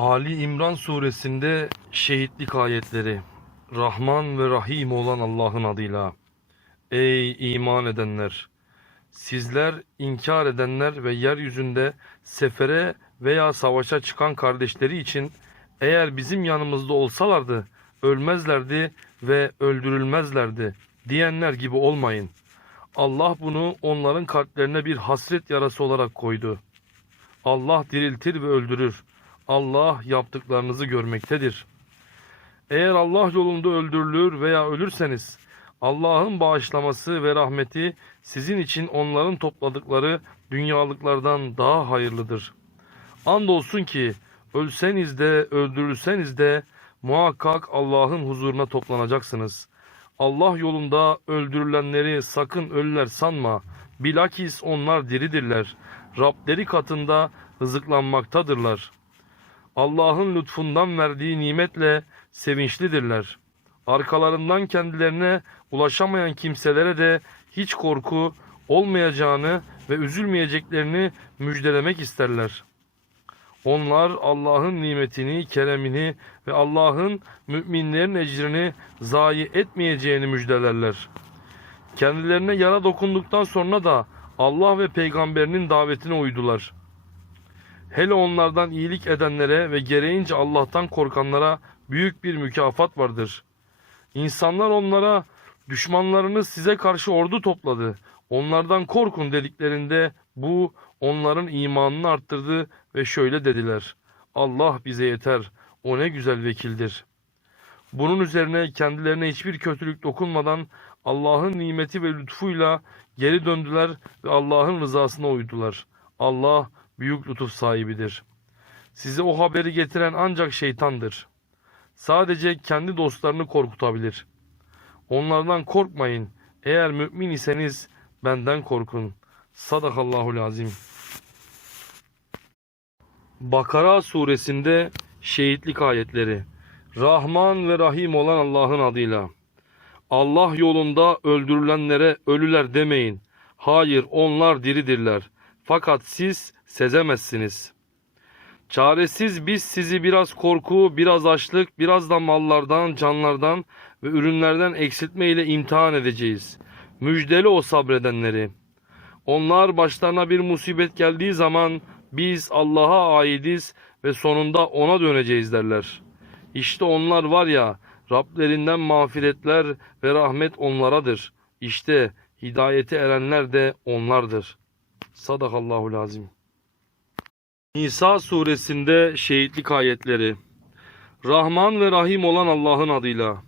Ali İmran suresinde şehitlik ayetleri. Rahman ve Rahim olan Allah'ın adıyla. Ey iman edenler! Sizler inkar edenler ve yeryüzünde sefere veya savaşa çıkan kardeşleri için eğer bizim yanımızda olsalardı ölmezlerdi ve öldürülmezlerdi diyenler gibi olmayın. Allah bunu onların kalplerine bir hasret yarası olarak koydu. Allah diriltir ve öldürür. Allah yaptıklarınızı görmektedir. Eğer Allah yolunda öldürülür veya ölürseniz Allah'ın bağışlaması ve rahmeti sizin için onların topladıkları dünyalıklardan daha hayırlıdır. Andolsun ki ölseniz de öldürülseniz de muhakkak Allah'ın huzuruna toplanacaksınız. Allah yolunda öldürülenleri sakın ölüler sanma. Bilakis onlar diridirler. Rableri katında rızıklanmaktadırlar. Allah'ın lütfundan verdiği nimetle sevinçlidirler. Arkalarından kendilerine ulaşamayan kimselere de hiç korku olmayacağını ve üzülmeyeceklerini müjdelemek isterler. Onlar Allah'ın nimetini, keremini ve Allah'ın müminlerin ecrini zayi etmeyeceğini müjdelerler. Kendilerine yara dokunduktan sonra da Allah ve peygamberinin davetine uydular. Hele onlardan iyilik edenlere ve gereğince Allah'tan korkanlara büyük bir mükafat vardır. İnsanlar onlara düşmanlarınız size karşı ordu topladı. Onlardan korkun dediklerinde bu onların imanını arttırdı ve şöyle dediler. Allah bize yeter. O ne güzel vekildir. Bunun üzerine kendilerine hiçbir kötülük dokunmadan Allah'ın nimeti ve lütfuyla geri döndüler ve Allah'ın rızasına uydular. Allah büyük lütuf sahibidir. Size o haberi getiren ancak şeytandır. Sadece kendi dostlarını korkutabilir. Onlardan korkmayın. Eğer mümin iseniz benden korkun. Sadakallahul azim. Bakara suresinde şehitlik ayetleri. Rahman ve Rahim olan Allah'ın adıyla. Allah yolunda öldürülenlere ölüler demeyin. Hayır onlar diridirler. Fakat siz sezemezsiniz. Çaresiz biz sizi biraz korku, biraz açlık, biraz da mallardan, canlardan ve ürünlerden eksiltme ile imtihan edeceğiz. Müjdeli o sabredenleri. Onlar başlarına bir musibet geldiği zaman biz Allah'a aidiz ve sonunda ona döneceğiz derler. İşte onlar var ya Rablerinden mağfiretler ve rahmet onlaradır. İşte hidayete erenler de onlardır. Sadakallahu lazim. Nisa suresinde şehitlik ayetleri. Rahman ve Rahim olan Allah'ın adıyla.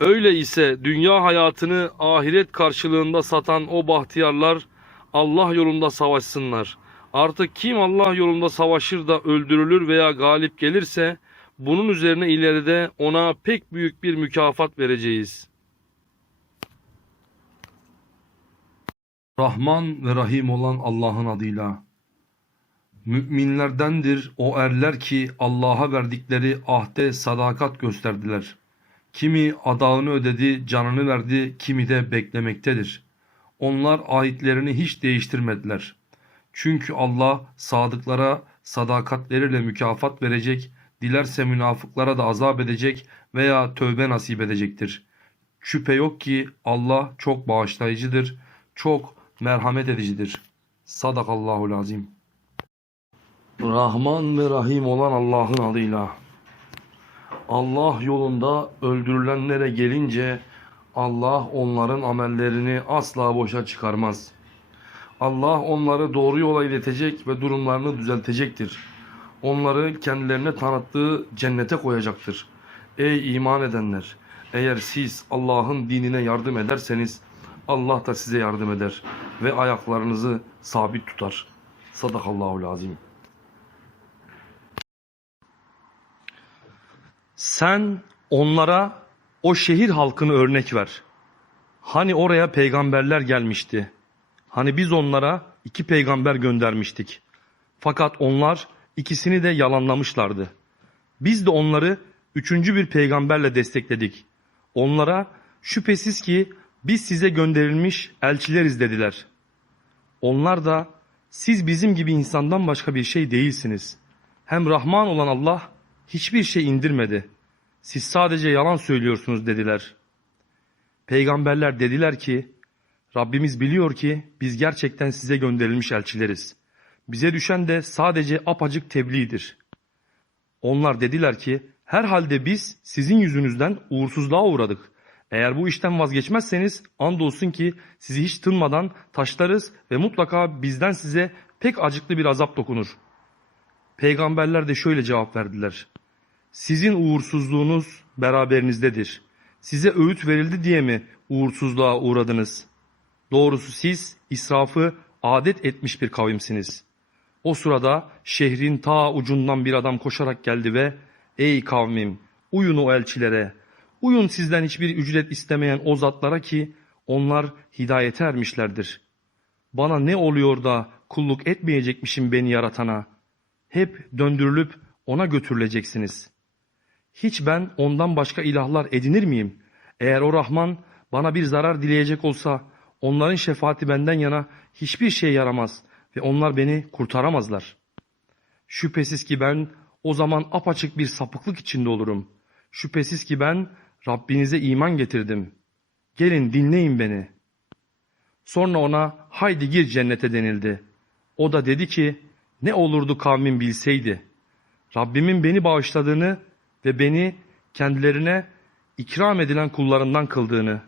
Öyle ise dünya hayatını ahiret karşılığında satan o bahtiyarlar Allah yolunda savaşsınlar. Artık kim Allah yolunda savaşır da öldürülür veya galip gelirse bunun üzerine ileride ona pek büyük bir mükafat vereceğiz. Rahman ve Rahim olan Allah'ın adıyla. Müminlerdendir o erler ki Allah'a verdikleri ahde sadakat gösterdiler. Kimi adağını ödedi, canını verdi, kimi de beklemektedir. Onlar ahitlerini hiç değiştirmediler. Çünkü Allah sadıklara sadakatleriyle mükafat verecek, dilerse münafıklara da azap edecek veya tövbe nasip edecektir. Şüphe yok ki Allah çok bağışlayıcıdır, çok merhamet edicidir. Sadakallahu azim. Rahman ve Rahim olan Allah'ın adıyla. Allah yolunda öldürülenlere gelince Allah onların amellerini asla boşa çıkarmaz. Allah onları doğru yola iletecek ve durumlarını düzeltecektir. Onları kendilerine tanıttığı cennete koyacaktır. Ey iman edenler! Eğer siz Allah'ın dinine yardım ederseniz Allah da size yardım eder ve ayaklarınızı sabit tutar. Sadakallahu azim. Sen onlara o şehir halkını örnek ver. Hani oraya peygamberler gelmişti. Hani biz onlara iki peygamber göndermiştik. Fakat onlar ikisini de yalanlamışlardı. Biz de onları üçüncü bir peygamberle destekledik. Onlara şüphesiz ki biz size gönderilmiş elçileriz dediler. Onlar da siz bizim gibi insandan başka bir şey değilsiniz. Hem Rahman olan Allah hiçbir şey indirmedi. Siz sadece yalan söylüyorsunuz dediler. Peygamberler dediler ki, Rabbimiz biliyor ki biz gerçekten size gönderilmiş elçileriz. Bize düşen de sadece apacık tebliğdir. Onlar dediler ki, herhalde biz sizin yüzünüzden uğursuzluğa uğradık. Eğer bu işten vazgeçmezseniz andolsun ki sizi hiç tınmadan taşlarız ve mutlaka bizden size pek acıklı bir azap dokunur. Peygamberler de şöyle cevap verdiler. Sizin uğursuzluğunuz beraberinizdedir. Size öğüt verildi diye mi uğursuzluğa uğradınız? Doğrusu siz israfı adet etmiş bir kavimsiniz. O sırada şehrin ta ucundan bir adam koşarak geldi ve ''Ey kavmim, uyun o elçilere, uyun sizden hiçbir ücret istemeyen o zatlara ki onlar hidayete ermişlerdir. Bana ne oluyor da kulluk etmeyecekmişim beni yaratana? Hep döndürülüp ona götürüleceksiniz. Hiç ben ondan başka ilahlar edinir miyim? Eğer o Rahman bana bir zarar dileyecek olsa onların şefaati benden yana hiçbir şey yaramaz ve onlar beni kurtaramazlar. Şüphesiz ki ben o zaman apaçık bir sapıklık içinde olurum. Şüphesiz ki ben Rabbinize iman getirdim. Gelin dinleyin beni. Sonra ona haydi gir cennete denildi. O da dedi ki ne olurdu kavmin bilseydi. Rabbimin beni bağışladığını ve beni kendilerine ikram edilen kullarından kıldığını.